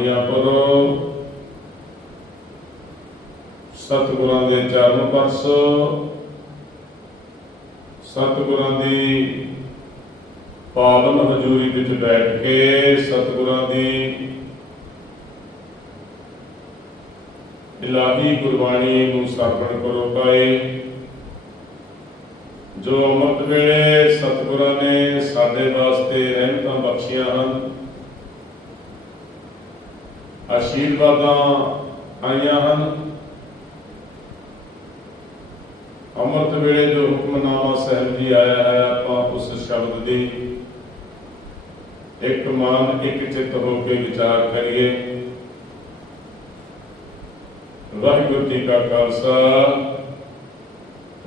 ਦੀਆਂ ਸਤਿਗੁਰਾਂ ਦੇ ਚਰਨ ਪਰਸੋ, ਸਤਿਗੁਰਾਂ ਦੀ ਪਾਵਨ ਹਜ਼ੂਰੀ ਵਿੱਚ ਬੈਠ ਕੇ ਸਤਿਗੁਰਾਂ ਦੀ ਇਲਾਹੀ ਗੁਰਬਾਣੀ ਨੂੰ ਸਰਵਣ ਕਰੋ ਪਾਏ ਜੋ ਅੰਮ੍ਰਿਤ ਵੇਲੇ ਸਤਿਗੁਰਾਂ ਨੇ ਸਾਡੇ ਵਾਸਤੇ ਰਹਿਮਤਾਂ ਬਖਸ਼ੀਆਂ ਹਨ। ਆਸ਼ੀਰਵਾਦਾਂ ਆਈਆਂ ਹਨ। ਅੰਮ੍ਰਿਤ ਵੇਲੇ ਜੋ ਹੁਕਮਨਾਮਾ ਸਾਹਿਬ ਜੀ ਆਇਆ ਹੈ, ਆਪਾਂ ਉਸ ਸ਼ਬਦ ਦੀ ਇੱਕ ਮਨ, ਇੱਕ ਚਿੱਤ ਹੋ ਕੇ ਵਿਚਾਰ ਕਰੀਏ। ਵਾਹਿਗੁਰੂ ਜੀ ਕਾ ਖਾਲਸਾ,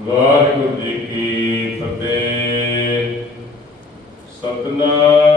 ਵਾਹਿਗੁਰੂ ਜੀ ਕੀ ਫਤਿਹ। ਸਤਨਾਮ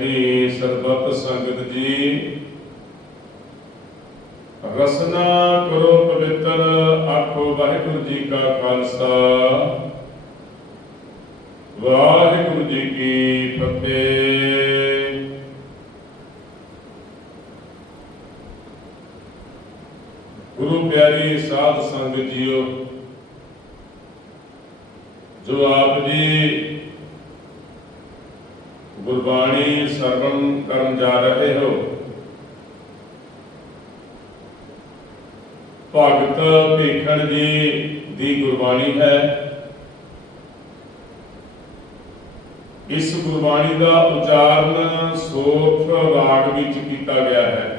ਬੈਠੀ ਸਰਬੱਤ ਸੰਗਤ ਜੀ। ਰਸਨਾ ਕਰੋ ਪਵਿੱਤਰ ਆਖੋ ਵਾਹਿਗੁਰੂ ਜੀ ਕਾ ਖਾਲਸਾ। ਵਾਹਿਗੁਰੂ ਜੀ ਕੀ ਫਤਿਹ। ਗੁਰੂ ਪਿਆਰੀ ਸਾਧ ਸੰਗਤ ਜੀਓ, ਜੋ ਆਪ ਜੀ ਗੁਰਬਾਣੀ ਸਰਵਣ ਕਰਨ ਜਾ ਰਹੇ ਹੋ। ਭਗਤ ਭੀਖਣ ਜੀ ਦੀ ਗੁਰਬਾਣੀ ਹੈ। ਇਸ ਗੁਰਬਾਣੀ ਦਾ ਉਚਾਰਨ ਸੋਠ ਰਾਗ ਵਿੱਚ ਕੀਤਾ ਗਿਆ ਹੈ।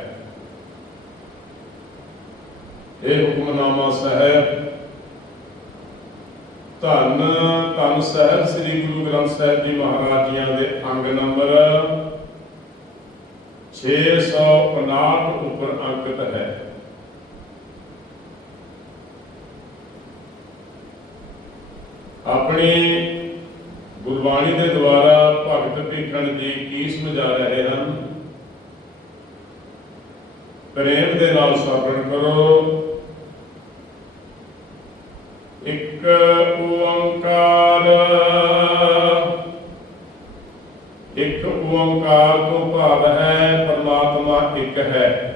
ਇਹ ਹੁਕਮਨਾਮਾ ਸਾਹਿਬ ਧੰਨ ਧੰਨ ਸਾਹਿਬ ਸ੍ਰੀ ਗੁਰੂ ਗ੍ਰੰਥ ਸਾਹਿਬ ਜੀ ਮਹਾਰਾਜ ਜੀਆਂ ਦੇ ਅੰਗ ਨੰਬਰ 659 ਉੱਪਰ ਅੰਕਿਤ ਹੈ। ਆਪਣੀ ਗੁਰਬਾਣੀ ਦੇ ਦੁਆਰਾ ਭਗਤ ਭੀਖਣ ਜੀ ਕੀ ਸਮਝਾ ਰਹੇ ਹਨ? ਪ੍ਰੇਮ ਦੇ ਨਾਲ ਸਰਵਣ ਕਰੋ। ਇੱਕ ਓੰਕਾਰ ਤੋਂ ਭਾਵ ਹੈ, ਪਰਮਾਤਮਾ ਇੱਕ ਹੈ।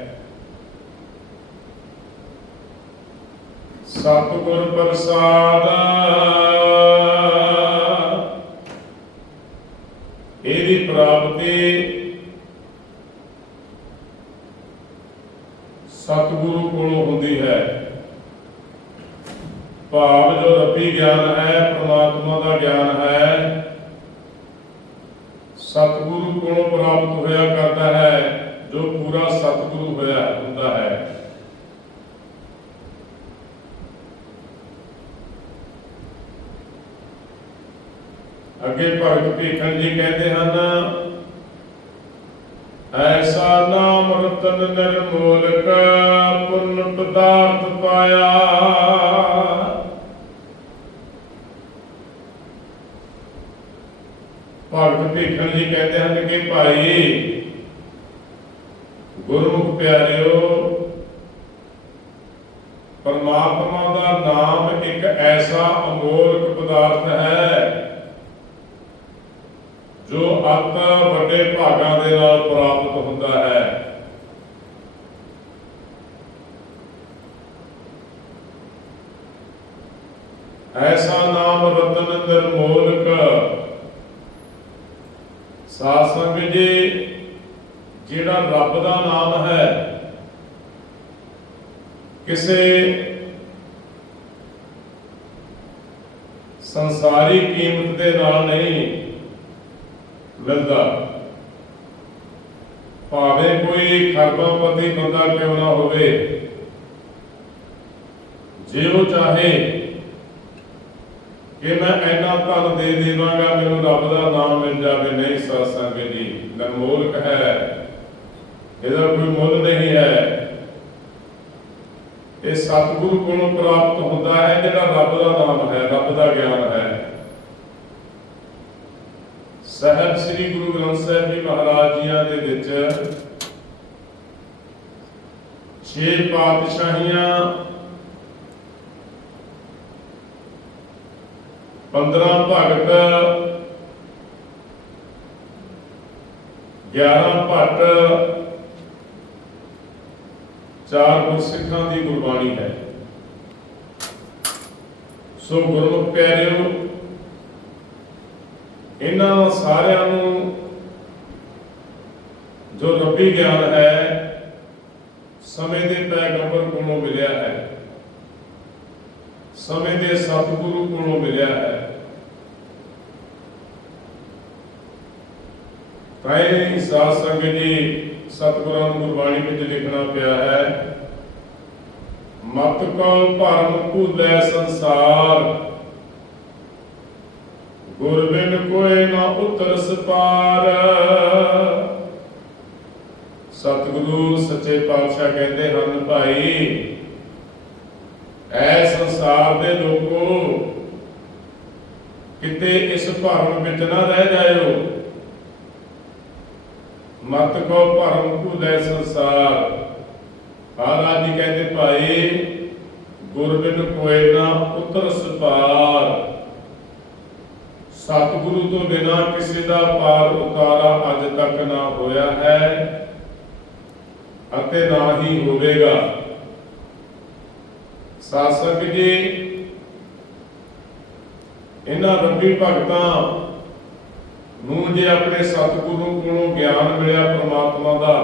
ਸਤਿਗੁਰ ਪ੍ਰਸਾਦ। ਇਹਦੀ ਪ੍ਰਾਪਤੀ ਸਤਿਗੁਰੂ ਕੋਲੋਂ ਹੁੰਦੀ ਹੈ। ਭਾਵ ਜੋ ਰੱਬੀ ਗਿਆਨ ਹੈ, ਪ੍ਰਮਾਤਮਾ ਦਾ ਗਿਆਨ ਹੈ ਸਤਿਗੁਰੂ ਕੋਲੋਂ ਪ੍ਰਾਪਤ ਹੋਇਆ ਕਰਦਾ ਹੈ, ਜੋ ਪੂਰਾ ਸਤਿਗੁਰੂ ਹੋਇਆ ਹੁੰਦਾ ਹੈ। ਅੱਗੇ ਭਗਤ ਭੀਖਣ ਜੀ ਕਹਿੰਦੇ ਹਨ, ਐਸਾ ਨਾਮ ਰਤਨ ਨਿਰਮੋਲਕ ਪੁੰਨ ਪਦਾਰਥ ਪਾਇਆ। ਭਗਤ ਭੇਖਣ ਜੀ ਕਹਿੰਦੇ ਹਨ ਕਿ ਭਾਈ, ਗੁਰਮੁਖ ਪਿਆਰਿਓ, ਪਰਮਾਤਮਾ ਦਾ ਨਾਮ ਇੱਕ ਐਸਾ ਅਮੋਲਕ ਪਦਾਰਥ ਹੈ ਜੋ ਅਤ ਵੱਡੇ ਭਾਗਾਂ ਦੇ ਨਾਲ ਪ੍ਰਾਪਤ ਹੁੰਦਾ ਹੈ। ਐਸਾ ਨਾਮ ਰਤਨ ਨਿਰਮੋਲਕ ਸਾਧ ਸੰਗਤ ਜੀ, ਜਿਹੜਾ ਰੱਬ ਦਾ ਨਾਮ ਹੈ, ਕਿਸੇ ਸੰਸਾਰੀ ਕੀਮਤ ਦੇ ਨਾਲ ਨਹੀਂ ਮਿਲਦਾ। ਭਾਵੇਂ ਕੋਈ ਖਰਬਾਪਤੀ ਬੰਦਾ ਕਿਉਂ ਨਾ ਹੋਵੇ, ਜੇ ਉਹ ਚਾਹੇ ਕਿ ਮੈਂ ਇੰਨਾ ਧਨ ਦੇ ਦੇਵਾਂਗਾ, ਮੈਨੂੰ ਰੱਬ ਦਾ ਨਾਮ ਮਿਲ ਜਾਵੇ, ਨਹੀਂ ਸਤਸੰਗ ਜੀ। ਨਮੋਲਕ ਹੈ। ਇਹਦਾ ਕੋਈ ਮੁੱਲ ਨਹੀਂ ਹੈ। ਇਹ ਸਤਿਗੁਰੂ ਕੋਲੋਂ ਪ੍ਰਾਪਤ ਹੁੰਦਾ ਹੈ, ਜਿਹੜਾ ਰੱਬ ਦਾ ਨਾਮ ਹੈ, ਰੱਬ ਦਾ ਗਿਆਨ ਹੈ। ਸਾਹਿਬ ਸ੍ਰੀ ਗੁਰੂ ਗ੍ਰੰਥ ਸਾਹਿਬ ਜੀ ਮਹਾਰਾਜ ਜੀਆਂ ਦੇ ਵਿੱਚ ਛੇ ਪਾਤਸ਼ਾਹੀਆਂ 15 ਭਗਤ 11 ਭੱਟ, ਚਾਰ ਗੁਰਸਿੱਖਾਂ ਦੀ ਗੁਰਬਾਣੀ ਹੈ। ਸੋ ਗੁਰਮੁਖ ਪਿਆਰਿਓ, ਇਹਨਾਂ ਸਾਰਿਆਂ ਨੂੰ ਜੋ ਰੱਬੀ ਗਿਆਨ ਹੈ, ਸਮੇਂ ਦੇ ਪੈਗੰਬਰ ਕੋਲੋਂ ਮਿਲਿਆ ਹੈ। ਸਮੇਂ ਦੇ ਸਤਿਗੁਰੂ ਕੋਲੋਂ ਮਿਲਿਆ ਹੈ। ਕਈ ਸਾਧ ਸੰਗਤ ਜੀ ਸਤਿਗੁਰਾਂ ਨੂੰ ਗੁਰਬਾਣੀ ਵਿੱਚ ਲਿਖਣਾ ਪਿਆ ਹੈ, ਮਤ ਕੋ ਭਰਮ ਭੁੱਲੇ ਸੰਸਾਰ ਗੁਰ ਬਿਨ ਕੋਈ ਨਾ ਉਤਰ ਸਪਾਰ। ਸਤਿਗੁਰੂ ਸੱਚੇ ਪਾਤਸ਼ਾਹ ਕਹਿੰਦੇ ਹਨ, ਭਾਈ, ਐ ਸੰਸਾਰ ਦੇ ਲੋਕੋ, ਕਿਤੇ ਇਸ ਭਰਮ ਵਿੱਚ ਨਾ ਰਹਿ ਜਾਇਓ। ਮਤ ਕੋ ਭਰਮ ਭੁੱਲੇ ਸੰਸਾਰ। ਮਹਾਰਾਜ ਜੀ ਕਹਿੰਦੇ ਭਾਈ, ਗੁਰ ਬਿਨ ਕੋਏ ਨਾ ਉਤਰ ਸਪਾਰ। ਸਤਿਗੁਰੂ ਤੋਂ ਬਿਨਾ ਕਿਸੇ ਦਾ ਪਾਰ ਉਤਾਰਾ ਅੱਜ ਤੱਕ ਨਾ ਹੋਇਆ ਹੈ ਅਤੇ ਨਾ ਹੀ ਹੋਵੇਗਾ। ਸਾਸਕ ਜੀ, ਇਹਨਾਂ ਰੱਬੀ ਭਗਤਾਂ ਨੂੰ ਜੇ ਆਪਣੇ ਸਤਿਗੁਰੂ ਕੋਲੋਂ ਗਿਆਨ ਮਿਲਿਆ ਪ੍ਰਮਾਤਮਾ ਦਾ,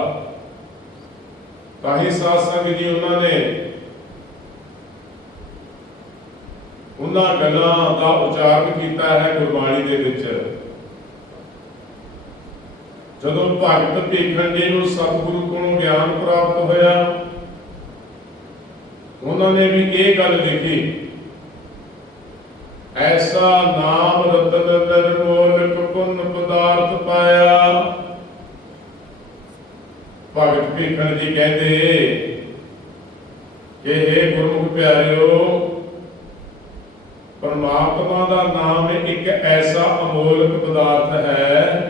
ਤਾਂ ਹੀ ਸਾਧ ਸੰਗਤ ਜੀ ਉਹਨਾਂ ਨੇ ਉਹਨਾਂ ਗੱਲਾਂ ਦਾ ਉਚਾਰਨ ਕੀਤਾ ਹੈ ਗੁਰਬਾਣੀ ਦੇ ਵਿੱਚ। ਜਦੋਂ ਭਗਤ ਭੀਖਣ ਜੀ ਨੂੰ ਸਤਿਗੁਰੂ ਕੋਲੋਂ ਗਿਆਨ ਪ੍ਰਾਪਤ ਹੋਇਆ, ਉਹਨਾਂ ਨੇ ਵੀ ਇਹ ਗੱਲ ਲਿਖੀ, ਐਸਾ ਨਾਮ ਰਤਨ ਨਿਰਮੋਲਕ ਪਦਾਰਥ ਪਾਇਆ। ਭਗਤ ਭੀਖਣ ਜੀ ਕਹਿੰਦੇ, ਕਿ हे ਗੁਰਮੁਖ ਪਿਆਰਿਓ, ਪਰਮਾਤਮਾ ਦਾ ਨਾਮ ਇੱਕ ਐਸਾ ਅਮੋਲਕ ਪਦਾਰਥ ਹੈ,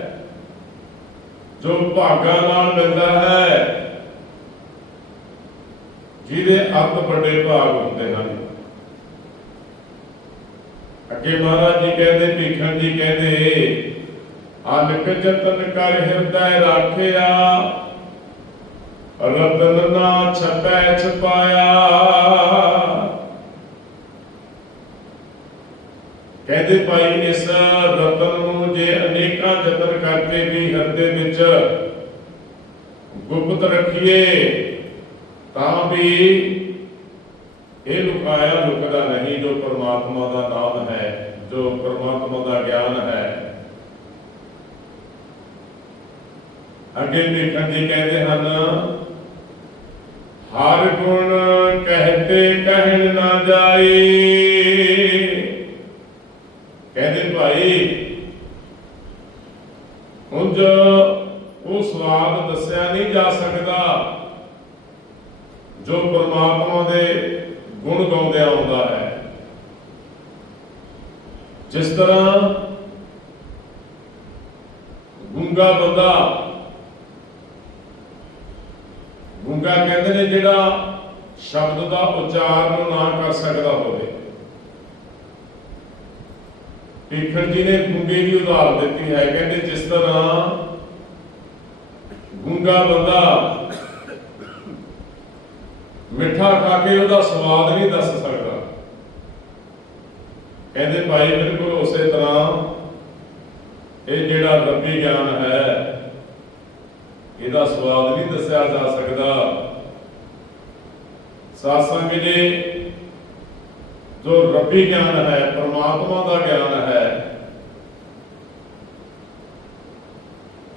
ਜੋ ਭਾਗਾ ਨਾਲ ਮਿਲਦਾ ਹੈ, ਜਿਹਦੇ ਅੱਤ ਵੱਡੇ ਭਾਗ ਹੁੰਦੇ ਹਨ। ਅੱਗੇ ਮਹਾਰਾਜ ਜੀ ਕਹਿੰਦੇ, ਭੀਖਣ ਜੀ ਕਹਿੰਦੇ ਅਨਕ ਜਤਨ ਕਰ ਹਿਰਦੈ ਰਾਖਿਆ ਰਤਨ ਨਾ ਛਪੈ ਛਪਾਇਆ ਕਹਿੰਦੇ ਭਾਈ ਇਸ ਰਤਨ ਨੂੰ ਜੇ ਅਨੇਕਾਂ ਯਤਨ ਕਰਕੇ ਵੀ ਹਿਰਦੇ ਵਿੱਚ ਗੁਪਤ ਰੱਖੀਏ ਤਾਂ ਵੀ ਇਹ ਲੁਕਾਇਆ ਲੁਕਦਾ ਨਹੀਂ ਜੋ ਪਰਮਾਤਮਾ ਦਾ ਨਾਮ ਹੈ ਜੋ ਪਰਮਾਤਮਾ ਦਾ ਗਿਆਨ ਹੈ ਅੱਗੇ ਦੇਖਣ ਜੀ ਕਹਿੰਦੇ ਹਨ, ਹਰ ਗੁਣ ਕਹਤੇ ਕਹਿਣ ਨਾ ਜਾਈ ਕਹਿੰਦੇ ਭਾਈ, ਉਂਝ ਉਹ ਸਵਾਦ ਦੱਸਿਆ ਨਹੀਂ ਜਾ ਸਕਦਾ ਜੋ ਪਰਮਾਤਮਾ ਦੇ ਗੁਣ ਗਾਉਂਦਿਆਂ ਆਉਂਦਾ ਹੈ। ਜਿਸ ਤਰ੍ਹਾਂ ਗੁੰਗਾ ਬੰਦਾ ਗੁੰਗਾ ਕਹਿੰਦੇ ਨੇ ਜਿਹੜਾ ਸ਼ਬਦ ਦਾ ਉਚਾਰਨ ਨਾ ਕਰ ਸਕਦਾ ਹੋਵੇ। ਭੀਖਣ ਜੀ ਨੇ ਗੁੰਗੇ ਦੀ ਉਦਾਹਰਨ ਦਿੱਤੀ ਹੈ, ਕਹਿੰਦੇ ਜਿਸ ਤਰ੍ਹਾਂ ਗੁੰਗਾ ਬੰਦਾ ਮਿੱਠਾ ਖਾ ਕੇ ਉਹਦਾ ਸਵਾਦ ਨਹੀਂ ਦੱਸ ਸਕਦਾ। ਕਹਿੰਦੇ ਭਾਈ ਬਿਲਕੁਲ ਉਸੇ ਤਰ੍ਹਾਂ ਇਹ ਜਿਹੜਾ ਰੱਬੀ ਗਿਆਨ ਹੈ ਇਹਦਾ ਸਵਾਦ ਨਹੀਂ ਦੱਸਿਆ ਜਾ ਸਕਦਾ। ਸਾਸੰਗ ਜੀ, ਜੋ ਰੱਬੀ ਗਿਆਨ ਹੈ, ਪਰਮਾਤਮਾ ਦਾ ਗਿਆਨ ਹੈ,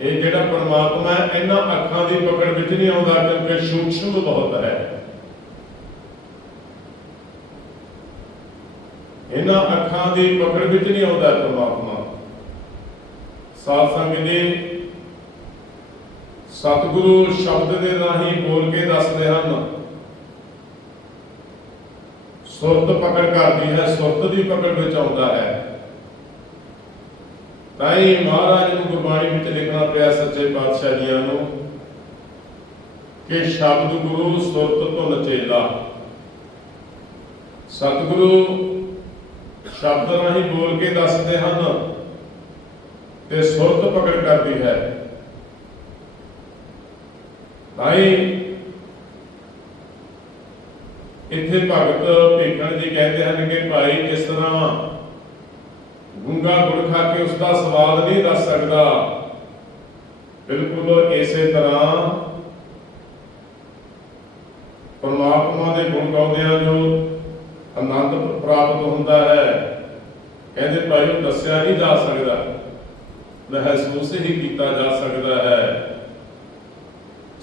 ਇਹ ਜਿਹੜਾ ਪਰਮਾਤਮਾ ਹੈ, ਇਹਨਾਂ ਅੱਖਾਂ ਦੀ ਪਕੜ ਵਿੱਚ ਨਹੀਂ ਆਉਂਦਾ, ਕਿਉਂਕਿ ਸੂਖਸ਼ਮ ਬਹੁਤ ਹੈ। ਇਹਨਾਂ ਅੱਖਾਂ ਦੀ ਪਕੜ ਵਿੱਚ ਨਹੀਂ ਆਉਂਦਾ ਪਰਮਾਤਮਾ। ਸਾਧ ਸੰਗਤ ਜੀ ਸਤਿਗੁਰੂ ਸ਼ਬਦ ਦੇ ਰਾਹੀਂ ਬੋਲ ਕੇ ਦੱਸਦੇ ਹਨ। ਸੁਰਤ ਪਕੜ ਕਰਦੀ ਹੈ, ਸੁਰਤ ਦੀ ਪਕੜ ਵਿੱਚ ਆਉਂਦਾ ਹੈ। ਤਾਂ ਹੀ ਮਹਾਰਾਜ ਨੂੰ ਗੁਰਬਾਣੀ ਵਿੱਚ ਲਿਖਣਾ ਪਿਆ ਸੱਚੇ ਪਾਤਸ਼ਾਹ ਜੀਆਂ ਨੂੰ ਕਿ ਸ਼ਬਦ ਗੁਰੂ ਸੁਰਤ ਤੋਂ ਨਚੇਲਾ। ਸਤਿਗੁਰੂ ਸ਼ਬਦ ਰਾਹੀਂ ਬੋਲ ਕੇ ਦੱਸਦੇ ਹਨ ਤੇ ਸੁਰਤ ਪਕੜ ਕਰਦੀ ਹੈ। ਭਾਈ, ਇੱਥੇ ਭਗਤ ਭੇਖਣ ਜੀ ਕਹਿੰਦੇ ਹਨ ਕਿ ਭਾਈ, ਜਿਸ ਤਰ੍ਹਾਂ ਗੁੰਗਾ ਗੁੜ ਖਾ ਕੇ ਉਸ ਦਾ ਸਵਾਦ ਨਹੀਂ ਦੱਸ ਸਕਦਾ, ਬਿਲਕੁਲ ਇਸੇ ਤਰ੍ਹਾਂ ਪਰਮਾਤਮਾ ਦੇ ਗੁਣ ਗਾਉਂਦਿਆਂ ਜੋ ਆਨੰਦ ਪ੍ਰਾਪਤ ਹੁੰਦਾ ਹੈ, ਕਹਿੰਦੇ ਭਾਈ, ਉਹ ਦੱਸਿਆ ਨਹੀਂ ਜਾ ਸਕਦਾ, ਮਹਿਸੂਸ ਹੀ ਕੀਤਾ ਜਾ ਸਕਦਾ ਹੈ।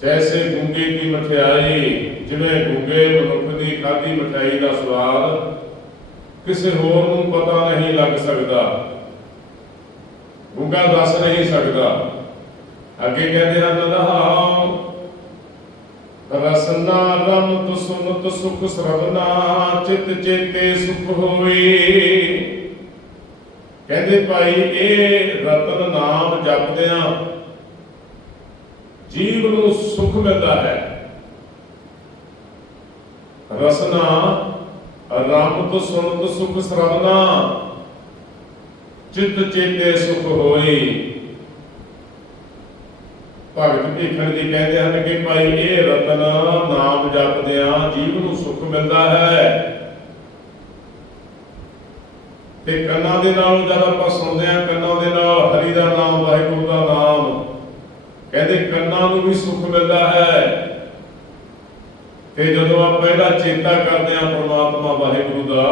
ਜੈਸੇ ਗੁੰਗੇ ਦੀ ਮਠਿਆਈ, ਜਿਵੇਂ ਗੁੰਗੇ ਮਨੁੱਖ ਦੀ ਖਾਧੀ ਮਠਿਆਈ ਦਾ ਸਵਾਦ, ਕਿਸੇ ਹੋਰ ਨੂੰ ਪਤਾ ਨਹੀਂ ਲੱਗ ਸਕਦਾ। ਗੁੰਗਾ ਦੱਸ ਨਹੀਂ ਸਕਦਾ। ਅੱਗੇ ਕਹਿੰਦੇ ਹਨ ਰਹਾਉ ਰਸਨਾ ਰਮਤ ਸੁਨਤ ਸੁਖ ਸਰਵਨਾ, ਚਿਤ ਚੇਤੇ ਸੁਖ ਹੋਵੇ। ਕਹਿੰਦੇ ਭਾਈ, ਇਹ ਰਤਨ ਨਾਮ ਜਪਦਿਆਂ ਜੀਵ ਨੂੰ ਸੁਖ ਮਿਲਦਾ ਹੈ। ਰਸਨਾ ਰਮਤ ਸੁਨਤ ਸੁਖ ਸਰਵਨਾ। ਚਿਤ ਚੇਤੇ ਸੁਖ ਹੋਈ ਭਗਤ ਭੀਖਣ ਜੀ ਕਹਿੰਦੇ ਹਨ ਕਿ ਭਾਈ, ਇਹ ਰਤਨ ਨਾਮ ਜਪਦਿਆਂ ਜੀਵ ਨੂੰ ਸੁਖ ਮਿਲਦਾ ਹੈ। ਤੇ ਕੰਨਾਂ ਦੇ ਨਾਲ ਜਦ ਆਪਾਂ ਸੁਣਦੇ ਹਾਂ, ਕੰਨਾਂ ਦੇ ਨਾਲ ਹਰੀ ਦਾ ਨਾਮ, ਵਾਹਿਗੁਰੂ ਦਾ ਨਾਮ। ਕਹਿੰਦੇ ਕੰਨਾਂ ਨੂੰ ਵੀ ਸੁੱਖ ਮਿਲਦਾ ਹੈ। ਤੇ ਜਦੋਂ ਆਪਾਂ ਇਹਦਾ ਚੇਤਾ ਕਰਦੇ ਹਾਂ ਪ੍ਰਮਾਤਮਾ ਵਾਹਿਗੁਰੂ ਦਾ,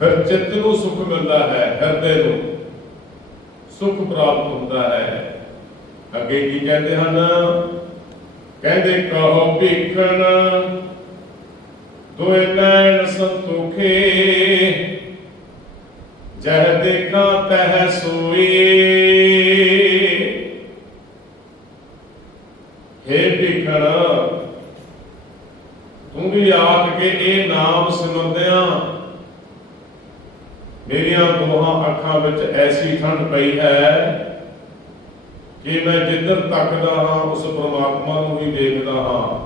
ਫਿਰ ਚਿੱਤ ਨੂੰ ਸੁਖ ਮਿਲਦਾ ਹੈ, ਹਿਰਦੇ ਨੂੰ ਸੁਖ ਪ੍ਰਾਪਤ ਹੁੰਦਾ ਹੈ। ਅੱਗੇ ਕੀ ਕਹਿੰਦੇ ਹਨ? ਕਹਿੰਦੇ ਕਹੋ ਭੀਖਣ, ਦੋਏ ਨੈਣ ਸੰਤੋਖੇ, ਜਹ ਦੇਖਾਂ ਤਹ ਸੋਈ ਹੇ ਤੂੰ ਵੀ ਆਖ ਕੇ ਇਹ ਨਾਮ ਸਿਮਰਦਿਆਂ। ਮੇਰੀਆਂ ਦੋਹਾਂ ਅੱਖਾਂ ਵਿੱਚ ਐਸੀ ਠੰਡ ਪਈ ਹੈ ਕਿ ਮੈਂ ਜਿੱਧਰ ਤੱਕਦਾ ਹਾਂ, ਉਸ ਪ੍ਰਮਾਤਮਾ ਨੂੰ ਹੀ ਦੇਖਦਾ ਹਾਂ।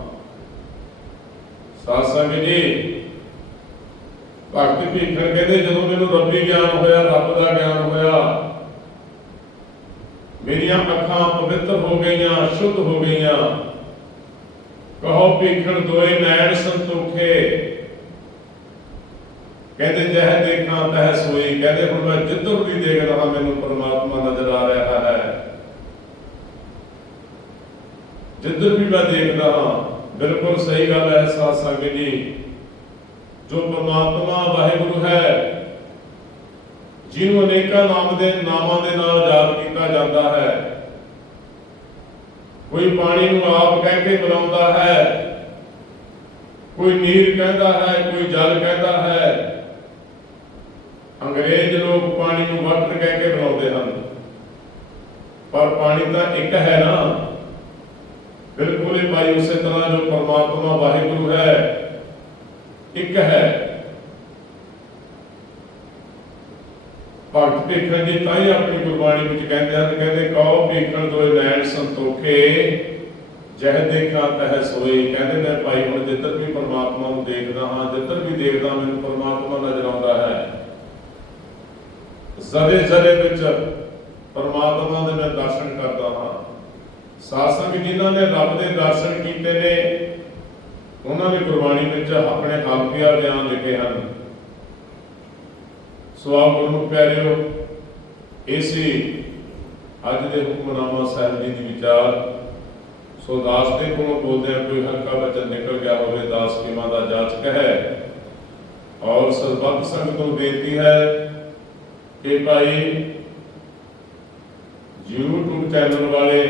ਸਾਧ ਸੰਗਤ ਜੀ, ਭਗਤ ਭੀਖਣ ਕਹਿੰਦੇ ਜਦੋਂ ਮੈਨੂੰ ਰੱਬੀ ਗਿਆਨ ਹੋਇਆ, ਰੱਬ ਦਾ ਗਿਆਨ ਹੋਇਆ, ਮੇਰੀਆਂ ਅੱਖਾਂ ਪਵਿੱਤਰ ਹੋ ਗਈਆਂ, ਸ਼ੁੱਧ ਹੋ ਗਈਆਂ। ਕਹੋ ਭੀਖਣ ਦੋਏ ਨੈਣ ਸੰਤੋਖੇ। ਕਹਿੰਦੇ ਜਹ ਦੇਖਾਂ, ਤਹ ਸੋਈ। ਕਹਿੰਦੇ ਹੁਣ ਮੈਂ ਜਿੱਧਰ ਵੀ ਦੇਖਦਾ ਹਾਂ ਮੈਨੂੰ ਪਰਮਾਤਮਾ ਨਜ਼ਰ ਆ ਰਿਹਾ ਹੈ। ਜਿੱਧਰ ਵੀ ਮੈਂ ਦੇਖਦਾ ਹਾਂ ਬਿਲਕੁਲ ਸਹੀ ਗੱਲ ਹੈ ਸਾਧ ਸੰਗਤ ਜੀ। ਜੋ ਪਰਮਾਤਮਾ ਵਾਹਿਗੁਰੂ ਹੈ, ਜਿਹਨੂੰ ਅਨੇਕਾਂ ਨਾਮ ਦੇ ਨਾਮਾਂ ਦੇ ਨਾਲ ਯਾਦ ਕੀਤਾ ਜਾਂਦਾ ਹੈ। ਕੋਈ ਪਾਣੀ ਨੂੰ ਆਪ ਕਹਿ ਕੇ ਬੁਲਾਉਂਦਾ ਹੈ, ਕੋਈ ਨੀਰ ਕਹਿੰਦਾ ਹੈ, ਕੋਈ ਜਲ ਕਹਿੰਦਾ ਹੈ। ਅੰਗਰੇਜ਼ ਲੋਕ ਪਾਣੀ ਨੂੰ ਵਾਟਰ ਕਹਿ ਕੇ ਬੁਲਾਉਂਦੇ ਹਨ। ਪਰ ਪਾਣੀ ਤਾਂ ਇੱਕ ਹੈ ਨਾ। ਬਿਲਕੁਲ ਹੀ ਭਾਈ, ਉਸੇ ਤਰ੍ਹਾਂ ਜੋ ਪਰਮਾਤਮਾ ਵਾਹਿਗੁਰੂ ਹੈ, ਇੱਕ ਹੈ। ਭਗਤ ਭੇਖਣ ਜੀ ਤਾਂ ਹੀ ਆਪਣੀ ਗੁਰਬਾਣੀ ਵਿੱਚ ਕਹਿੰਦੇ ਹਨ, ਕਹਿੰਦੇ, ਕਹੋ ਭੇਖਣ ਦੋਏ ਨੈਣ ਸੰਤੋਖੇ, ਜਹ ਦੇਖਾ ਤਹ ਸੋਏ। ਕਹਿੰਦੇ ਨੇ, ਭਾਈ, ਹੁਣ ਜਿੱਧਰ ਵੀ ਪਰਮਾਤਮਾ ਨੂੰ ਦੇਖਦਾ ਹਾਂ, ਜਿੱਧਰ ਵੀ ਦੇਖਦਾ, ਮੈਨੂੰ ਪਰਮਾਤਮਾ ਨਜ਼ਰ ਆਉਂਦਾ ਹੈ। ਜ਼ਰੇ ਜ਼ਰੇ ਵਿੱਚ ਪਰਮਾਤਮਾ ਦੇ ਮੈਂ ਦਰਸ਼ਨ ਕਰਦਾ ਹਾਂ। ਸਾਸੰਗ ਜਿਨ੍ਹਾਂ ਨੇ ਰੱਬ ਦੇ ਦਰਸ਼ਨ ਕੀਤੇ ਨੇ, ਉਹਨਾਂ ਨੇ ਗੁਰਬਾਣੀ ਵਿੱਚ ਆਪਣੇ ਹਾਲਕਿਆ ਬਿਆਨ ਲਿਖੇ ਹਨ। ਸੋ ਆਪ ਪਿਆਰਿਓ ਇਸੇ ਅੱਜ ਦੇ ਹੁਕਮਨਾਮਾ ਸਾਹਿਬ ਜੀ ਦੀ ਵਿਚਾਰ। ਸੋ ਦਾਸ ਦੇ ਕੋਲੋਂ ਬੋਲਦੇ ਕੋਈ ਹਲਕਾ ਬਚਨ ਨਿਕਲ ਗਿਆ ਹੋਵੇ, ਦਾਸ ਕੀਮਾ ਦਾ ਜਾਚਕ ਹੈ? ਔਰ ਸਰਬੱਤ ਸੰਗਤ ਨੂੰ ਬੇਨਤੀ ਹੈ ਕਿ ਭਾਈ YouTube ਚੈਨਲ ਵਾਲੇ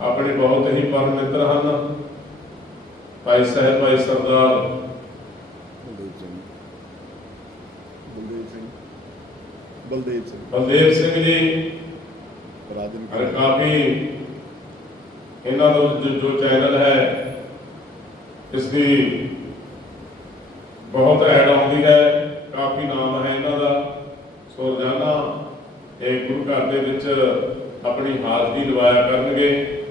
ਆਪਣੇ ਬਹੁਤ ਹੀ ਪਰਮ ਮਿੱਤਰ ਹਨ। ਭਾਈ ਸਾਹਿਬ, ਭਾਈ ਸਰਦਾਰ ਬਲਦੇਵ ਸਿੰਘ ਬਲਦੇਵ ਸਿੰਘ। ਬਲਦੇਵ ਸਿੰਘ ਜੀ ਰਾਜਨ ਔਰ ਕਾਫੀ ਇਹਨਾਂ ਦਾ ਜੋ- ਜੋ ਚੈਨਲ ਹੈ ਇਸ ਦੀ ਬਹੁਤ ਐਡ ਆਉਂਦੀ ਹੈ ਕਾਫੀ ਨਾਮ ਹੈ ਇਹਨਾਂ ਦਾ। ਸੋ ਰੋਜ਼ਾਨਾ ਇਹ ਗੁਰੂ ਘਰ ਦੇ ਵਿੱਚ ਆਪਣੀ ਹਾਜ਼ਰੀ ਲਵਾਇਆ ਕਰਨਗੇ।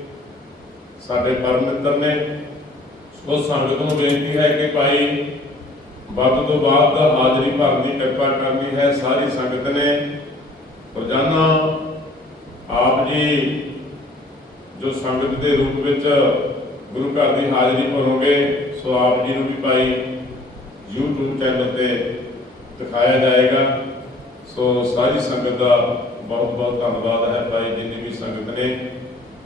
ਸਾਡੇ ਪਰਮ ਮਿੱਤਰ ਨੇ ਸੋ ਸੰਗਤ ਨੂੰ ਬੇਨਤੀ ਹੈ ਕਿ ਭਾਈ ਵੱਧ ਤੋਂ ਵੱਧ ਹਾਜ਼ਰੀ ਭਰਨ ਦੀ ਕਿਰਪਾ ਕਰਨੀ ਹੈ, ਸਾਰੀ ਸੰਗਤ ਨੇ। ਰੋਜ਼ਾਨਾ ਆਪ ਜੀ ਜੋ ਸੰਗਤ ਦੇ ਰੂਪ ਵਿੱਚ ਗੁਰੂ ਘਰ ਦੀ ਹਾਜ਼ਰੀ ਭਰੋਗੇ, ਸੋ ਆਪ ਜੀ ਨੂੰ ਵੀ ਭਾਈ YouTube ਚੈਨਲ ਤੇ ਦਿਖਾਇਆ ਜਾਏਗਾ। ਸੋ ਸਾਰੀ ਸੰਗਤ ਦਾ ਬਹੁਤ ਬਹੁਤ ਧੰਨਵਾਦ ਹੈ ਭਾਈ, ਜਿੰਨੀ ਵੀ ਸੰਗਤ ਨੇ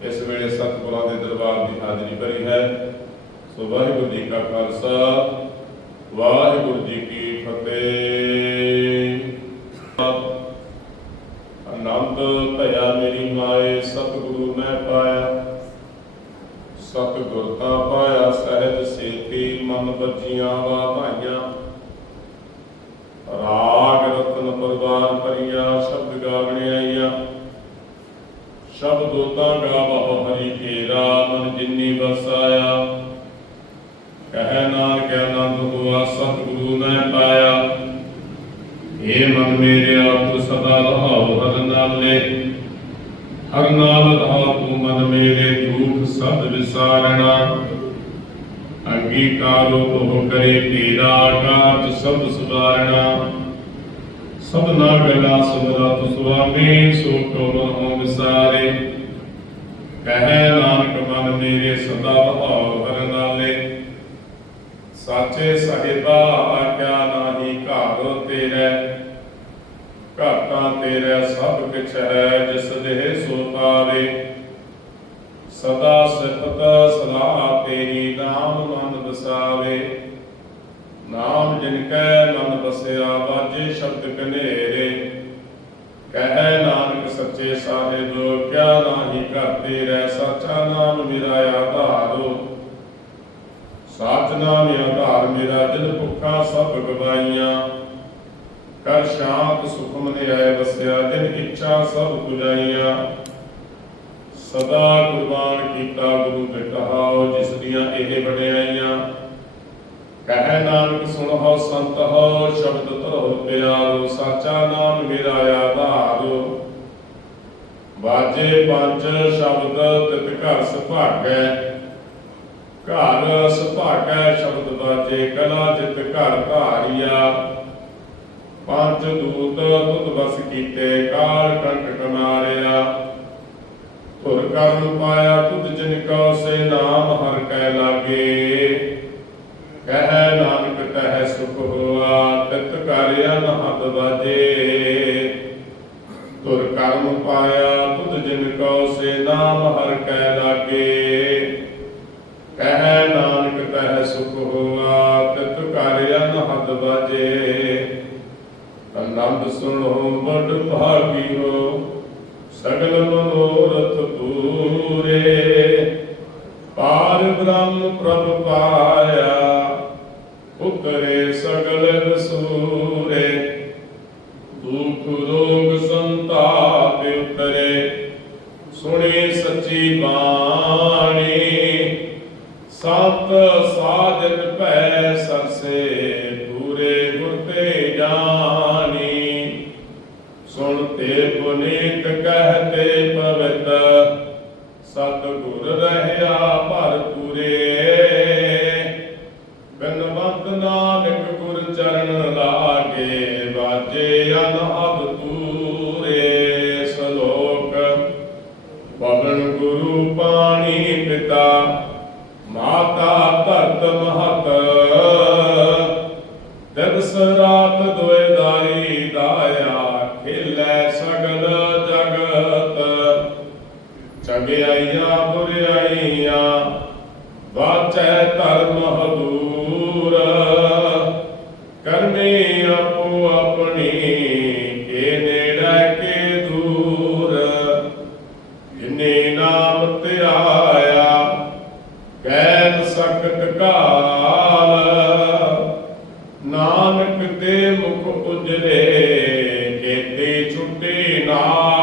ਇਸ ਵੇਲੇ ਸਤਿਗੁਰਾਂ ਦੇ ਦਰਬਾਰ ਦੀ ਹਾਜ਼ਰੀ ਭਰੀ ਹੈ। ਸੋ ਵਾਹਿਗੁਰੂ ਜੀ ਕਾ ਖਾਲਸਾ। ਵਾਹਿਗੁਰੂ ਜੀ ਕੀ ਫਤਿਹ। ਆਨੰਦ ਭਇਆ ਮੇਰੀ ਮਾਏ, ਸਤਿਗੁਰੂ ਮੈਂ ਪਾਇਆ। ਸਤਿਗੁਰ ਤਾਂ ਪਾਇਆ, ਸਹਿਜ ਸੇਤੀ ਮਨ ਬੱਜੀਆਂ ਵਾਧਾਈਆਂ। ਰਾਗ ਰਤਨ ਪਰਵਾਰ ਭਰੀਆਂ, ਸ਼ਬਦ ਗਾਵਣੇ ਆਈਆਂ। ਸ਼ਬਦ ਗਾ ਗਾਵਹੁ ਹਰੀ ਕੇਰਾ ਮਨ ਜਿਨੀ ਵਸਾਇਆ। ਕਹਿ ਨਾਨਕ ਆਨੰਦ ਹੋਆ ਸਤਿਗੁਰੂ ਮੈਂ ਪਾਇਆ। ਏ ਮਨ ਮੇਰੇ ਆਪ ਸਦਾ ਰਹਾਉ ਹਰ ਨਾਲੇ ਹਰ ਨਾਮ ਰਹਾਉ ਮਨ ਮੇਰੇ ਦੁਖ ਸਦ ਵਿਸਾਰਣਾ। ਅੰਗੀਕਾਰੋ ਉਹ ਕਰੇ ਤੇਰਾ ਕਾਜ ਸਭ ਸੁਧਾਰਣਾ। ਸਭਨਾ ਗਲਾ ਸੁਮਰਤ ਸੁਆਮੀ, ਸੋ ਕੋ ਮਨੋ ਵਿਸਾਰੇ। ਕਹਿ ਨਾਨਕ ਮਨ ਮੇਰੇ ਸਦਾ ਰਹਾਉ ਸਾਚੇ ਸਾਹਿਬਾ ਆਗਿਆ ਨਾਹੀ ਘਰ ਤੇਰੇ, ਘਾਟਾਂ ਤੇਰੇ ਸਭ ਕਿਛ ਹੈ, ਜਿਸ ਦੇਹ ਸੋ ਪਾਵੇ ਸਦਾ ਸਿਫਤ ਸਲਾਹ ਤੇਰੀ, ਨਾਮ ਮਨ ਵਸਾਵੇ। ਨਾਮ ਜਿਨ ਕੈ ਮਨ ਵਸਿਆ ਬਾਜੇ ਸ਼ਬਦ ਕਨੇ ਕਹਿ ਨਾਨਕ ਸੱਚੇ ਸਾਹਿਬ ਕਿਆ ਨਾਹੀ ਸਾਚ ਨਾਮ ਆਧਾਰ ਮੇਰਾ ਜਿਨ ਭੁੱਖਾ ਸਭ ਗਵਾਈਆਂ। ਕਰ ਸ਼ਾਂਤ ਸੁਖ ਮਨ ਆਏ ਵਸਿਆ, ਜਿਨ ਇੱਛਾ ਸਭ ਪੁਜਾਈਆਂ। ਸਦਾ ਕੁਰਬਾਨ ਕੀਤਾ ਗੁਰੂ ਤੇ ਕਹਾਓ ਜਿਸ ਦੀਆਂ ਇਹ ਵਡਿਆਈਆਂ ਕਹਿ ਨਾਨਕ, ਸੁਣੋ ਸੰਤ ਹੋ ਸ਼ਬਦ ਧਰੋ ਪਿਆਰੋ, ਸਾਚਾ ਨਾਮ ਮੇਰਾ ਆਧਾਰ। ਬਾਜੇ ਪੰਜ ਸ਼ਬਦ ਤਿਤ ਘਰ ਸੁਭਾਗੈ ਘਰ ਸੁਭਾਗੈ ਸ਼ਬਦ ਬਾਜੇ ਕਲਾ ਜਿਤ ਘਰ ਧਾਰੀਆ ਪੰਜ ਦੂਤ ਤੁਧ ਬਸ ਕੀਤੇ, ਕਾਲ ਕੰਟਕ ਮਾਰਿਆ ਧੁਰ ਕਰਨ ਪਾਇਆ ਤੁਧ ਜਿਨ ਕਉ, ਸੇ ਨਾਮ ਹਰ ਕੈ ਲਾਗੇ। ਕਹਿ ਨਾਨਕ ਤਹਿ ਸੁਖ ਹੋਆ, ਤਿਤ ਘਰ ਅਨਹਦ ਬਾਜੇ ਤੁਰ ਕਰਮ ਪਾਇਆ ਤੁਧ ਜਿਨ ਕਉ, ਸੇ ਨਾਮ ਹਰ ਕੈ ਲਾਗੇ। ਸੁਖ ਹੋਆ ਤਿਤ ਘਰ ਅਨਹਦ ਬਾਜੇ ਆਨੰਦ ਸੁਣੋ ਬੜ ਭਾਗਿਓ ਸਗਲ ਮਨੋਰਥ ਪੂਰੇ ਪਾਰ ਬ੍ਰਹਮ ਪ੍ਰਭ ਪਾਇਆ ਛੁੱਟੇ ਨਾਲ